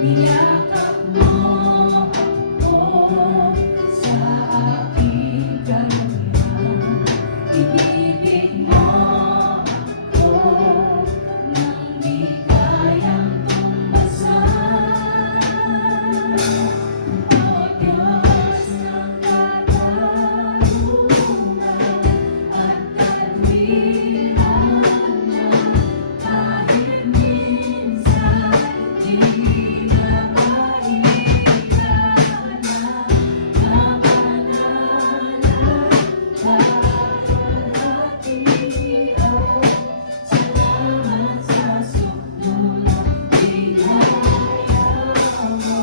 Niyakap mo ako sa aking kahilingan. Inibig mo ako nang di kayang tumbasan. O Diyos ng katarungan at katwiran na kahit minsan di na maiiwanan, mabanalan kalwalhatian. Salamat sa suklong biyaya mo,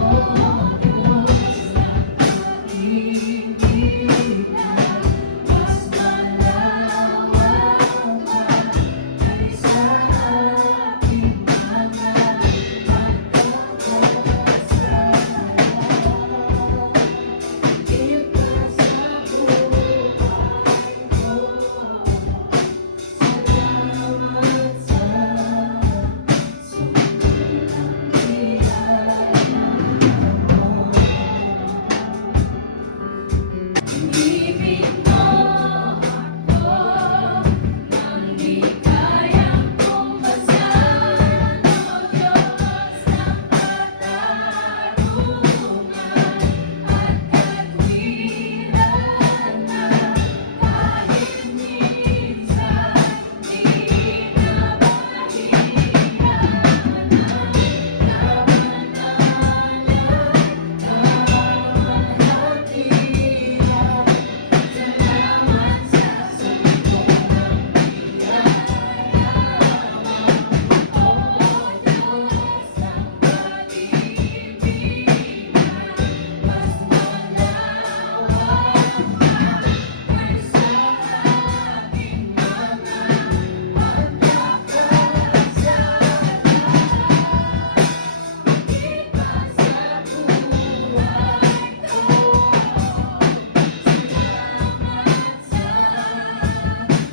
O Diyos ng kahilingan. Mas malawak pa kaysa aking mga pagkakasalan. Iba sa buhay ko, salamat sa sukulang biyaya mo. Inibig mo ako nang di kayang tumbasan. O Diyos ng katarungan at katwiran na kahit minsan di na maiiwanan, mabanalan kalwalhatian. Salamat sa sukulang biyaya mo, O Diyos ng kahilingan. Mas malawak pa kaysa aking mga pagkakasalan. Iba sa buhay ko,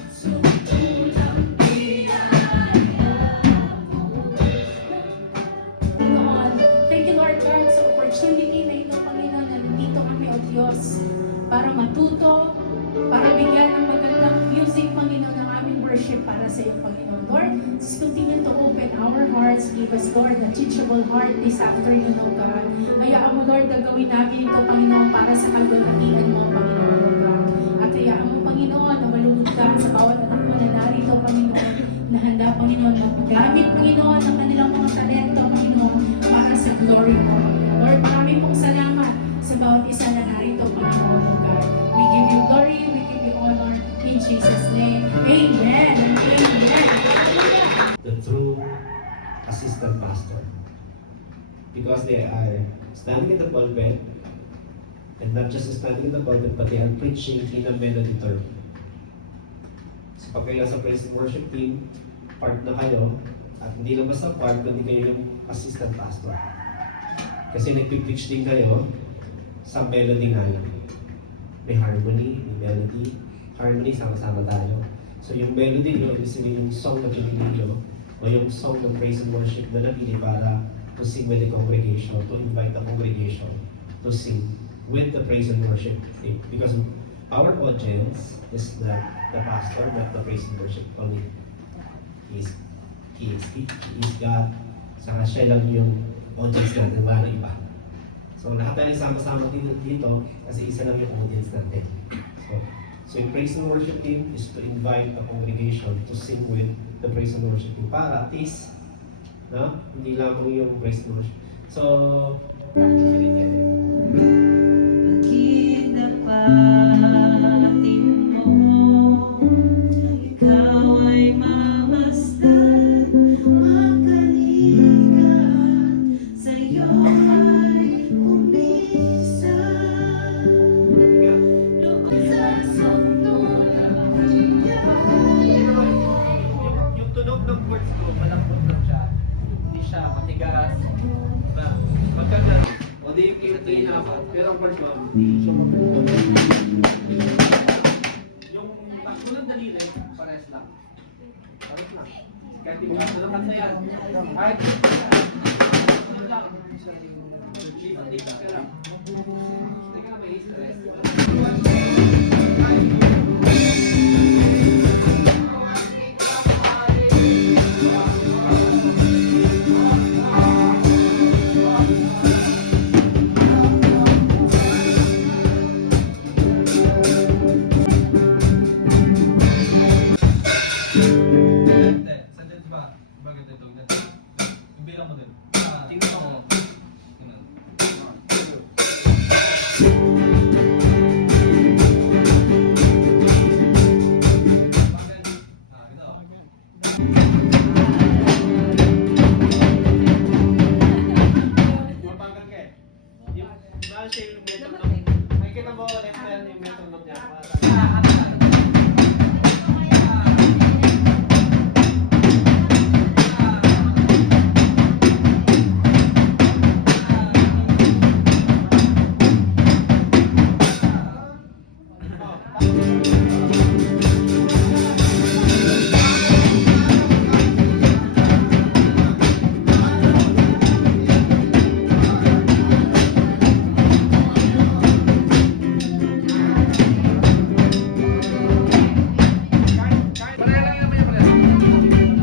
sukulang biyaya mo. Panginoon, thank you Lord God sa opportunity na ito, Panginoon, na nandito kami, O Diyos, para matuto, para bigyan ng magandang music, Panginoon, ng aming worship para sa iyo, Panginoon. Lord, just continue to open our hearts, give us, Lord, a teachable heart this afternoon, O God. Hayaan mo, Lord, na gawin namin ito, Panginoon, para sa kalwalhatian mo, Panginoon, O God. At hayaan mo, Panginoon, na malugod ka sa bawat anak mo na narito, Panginoon, na handa, Panginoon, na gamit, Panginoon, ang kanilang mga talento, Panginoon, para sa glory mo. Lord, maraming pong salamat sa bawat isa na narito, Panginoon, O God. We give you glory, we give you honor, in Jesus' name. Amen and amen. Hallelujah. The true assistant pastor, because they are standing in the pulpit, and not just standing in the pulpit, but they are preaching in a melody term. So pag kayo sa praise and worship team, part na kayo, at hindi lang basta part, kundi kayo yung assistant pastor. Kasi nagpipreach din kayo sa melody nga lang. May harmony, may melody. Harmony, sama-sama tayo. So yung melody nyo, ibig sabihin yung song na pinili nyo, o yung song ng praise and worship na napili para to sing with the congregation, to invite the congregation to sing with the praise and worship. Because our audience is the pastor, not the praise and worship only. He is God. Saka siya lang yung audience natin, wala na iba. So lahat tayo sama-sama dito kasi isa lang yung audience natin. So yung praise and worship team is to invite the congregation to sing with the praise and worship team para at least, no? Hindi lang yung praise and worship. So, Pagkinapatin mo, ikaw ay mamasdan, magalingan, sa'yo ay umisan. Loob sa suntulang biyaya. yung tunog ng words ko, malambot lang siya. Hindi siya matigas. Magkagad. O di yung kinatuloy na ako. Pero ang words mo, hindi siya mabuo. Yung takbo ng dalili, pares lang. Pares lang. Kahit yung mga na yan. Kahit Sandali ba? Diba ganito ito? Ganito. Yung bilang mo dun. Tingnan mo. Ganun. Bakit? Ganito. Mapanggal ka eh. Yung, mahal siya yung metronome. May kita mo, left hand yung metronome niya. Pareha lang yan naman yan, pareha.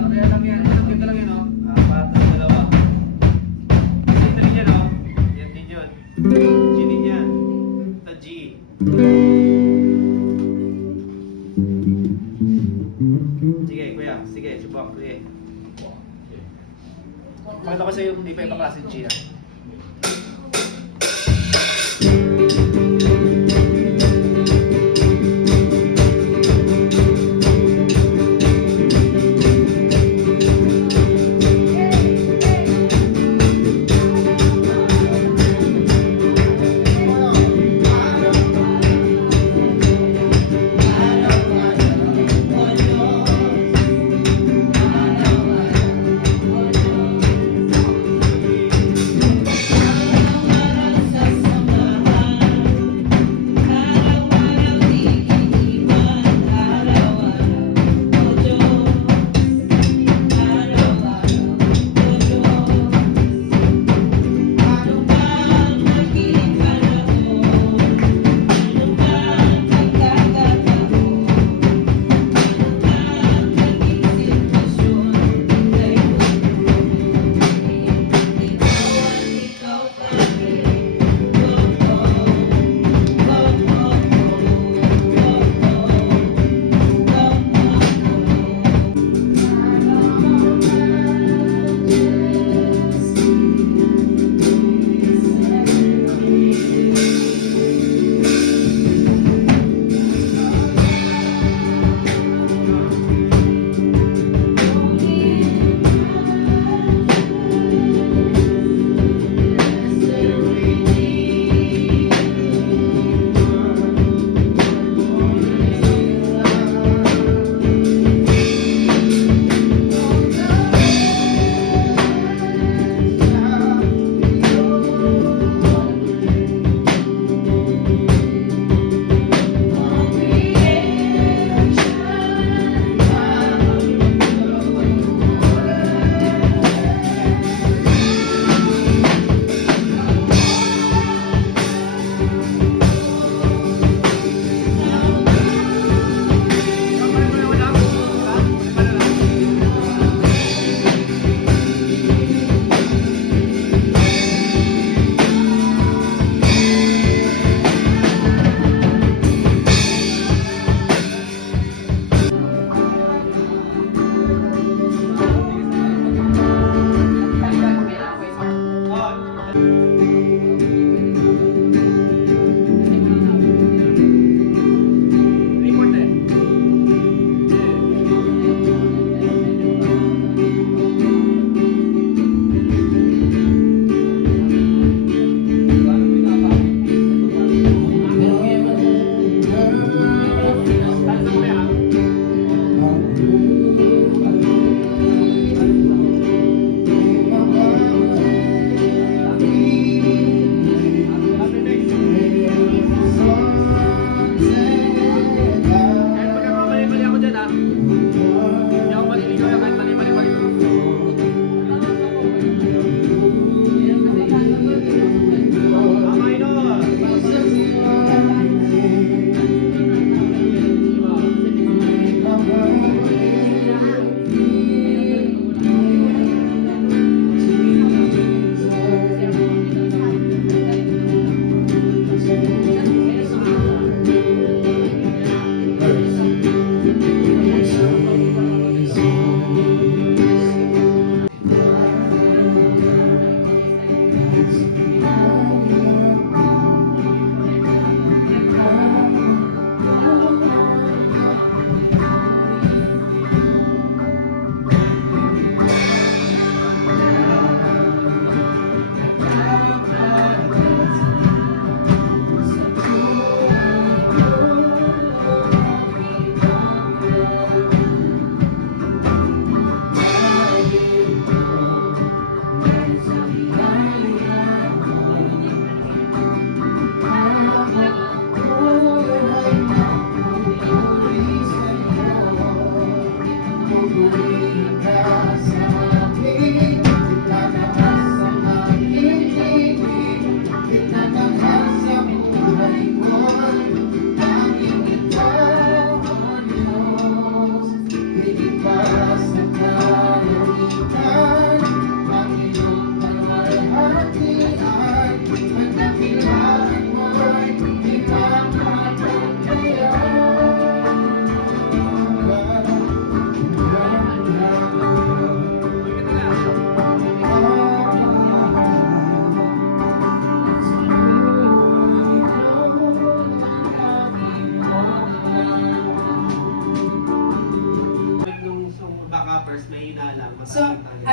Pareha lang yan. Ganito lang yan, oh. Apat na dalawa. Dito rin yan, oh. Yan din yun. G din yan. Ito G. Sige, kuya. Sige, subok. Sige. Pakita ko sa'yo yung iba-ibang klase G, ah.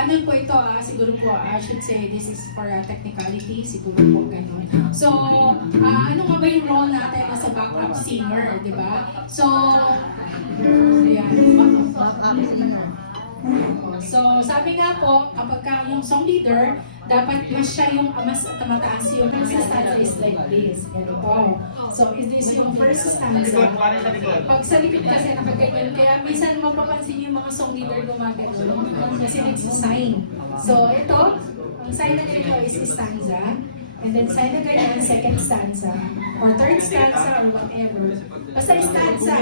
ano po ito, siguro po, I should say this is for a technicality, siguro po ganun. So, ano nga ba yung role natin as a backup singer, di ba? So, ayan. So, sabi nga po, kapag ka yung song leader, dapat mas siya yung mas mataas yung first stanza is like this. Ganito. So, is this yung first stanza? Pag sa likod kasi nakaganyan, kaya minsan mapapansin yung mga song leader gumagano kasi nagsisign. So, ito, ang sign na ganito is stanza. And then sign na ganyan, second stanza. Or third stanza or whatever. Basta stanza.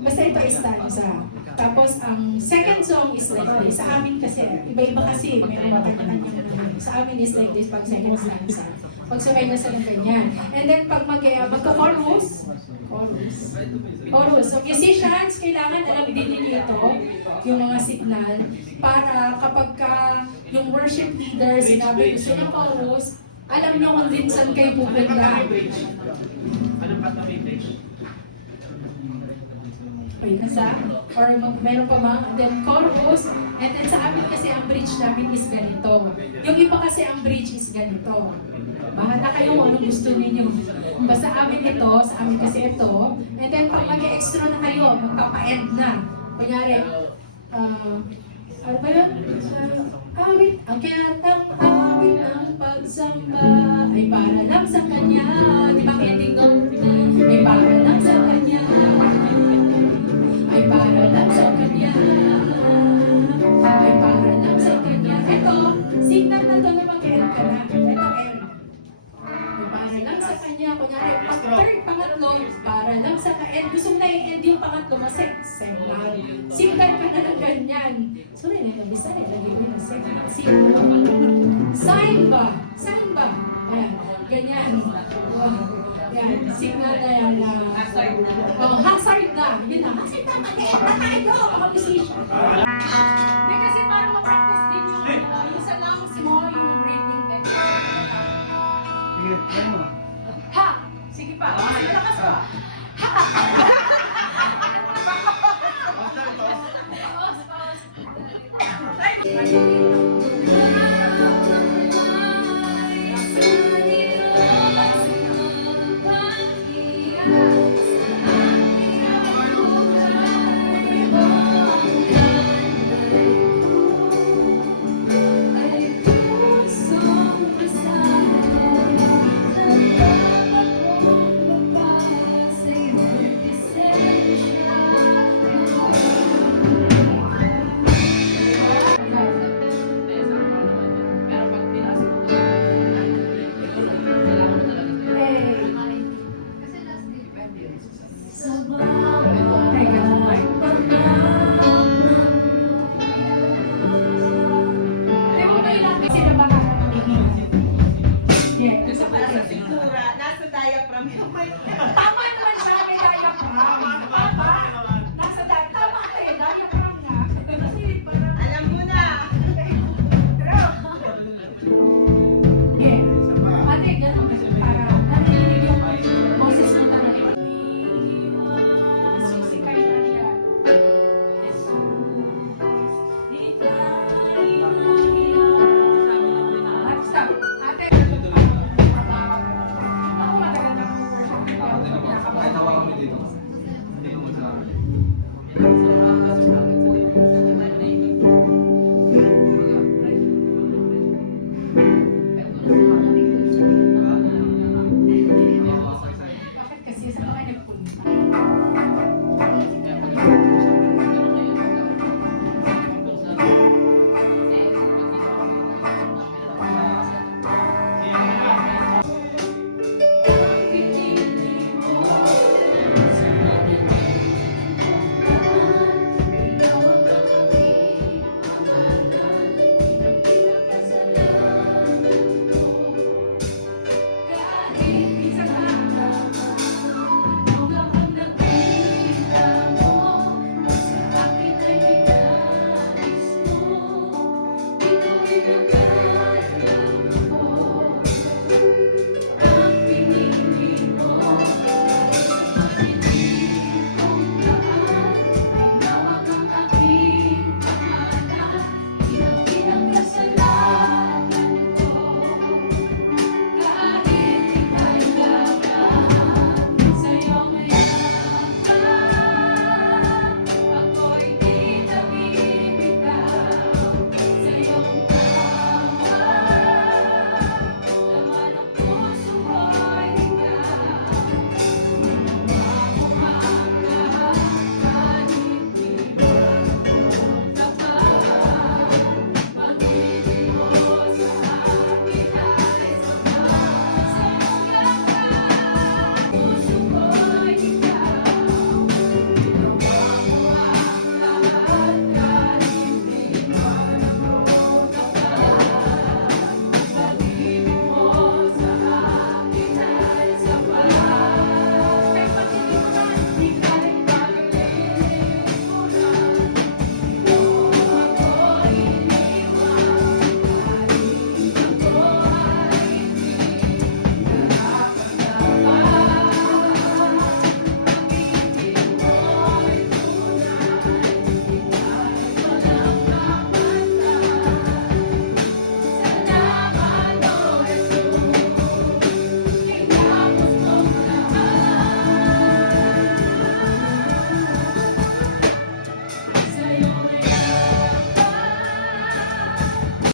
Basta ito ay stanza. Tapos, ang second song is like this. Sa amin kasi, iba-iba kasi, may mga kanya-kanyang sa amin is like this pag second stanza. Pag sumay na sila ganyan. And then, pag magka-chorus, chorus. So, musicians, kailangan alam din ninyo ito, yung mga signal, para kapag ka yung worship leader, sinabi gusto ng chorus, alam nyo kung din saan kayo pupunta. Anong kata may bridge? Or meron pa mga, then chorus, and then sa amin kasi ang bridge namin is ganito. Yung iba kasi ang bridge is ganito. Bahala kayo kung anong gusto ninyo. Basta amin ito, sa amin kasi ito, and then pag mag-extra na kayo, magpapa-end na. Kunyari, ano ba yun? Awit, ang kinatang awit ng pagsamba ay para lang sa kanya. Di ba ending doon? Ay para lang sa kanya. Ay para lang sa kanya. Ay para lang sa kanya. Ito, signal na to na mag-end ka na. Ito end. Ay para lang sa kanya. Kunyari, pag third, pangatlo, para lang sa ka-end. Gusto mo na i-end yung pangatlo, signal. Signal ka na ng ganyan. Sorry, nagkabisa rin. Lagi mo yung signal. Sign ba? Sign ba? Ayan. Ganyan. Yan. Signal na yan. Hazard na. Yun na. Hazard na. Mag-end na tayo. Mga musician. Hindi kasi parang ma-practice din yung sa lungs mo, yung breathing din. Ha! Sige pa. Malakas pa. Ha!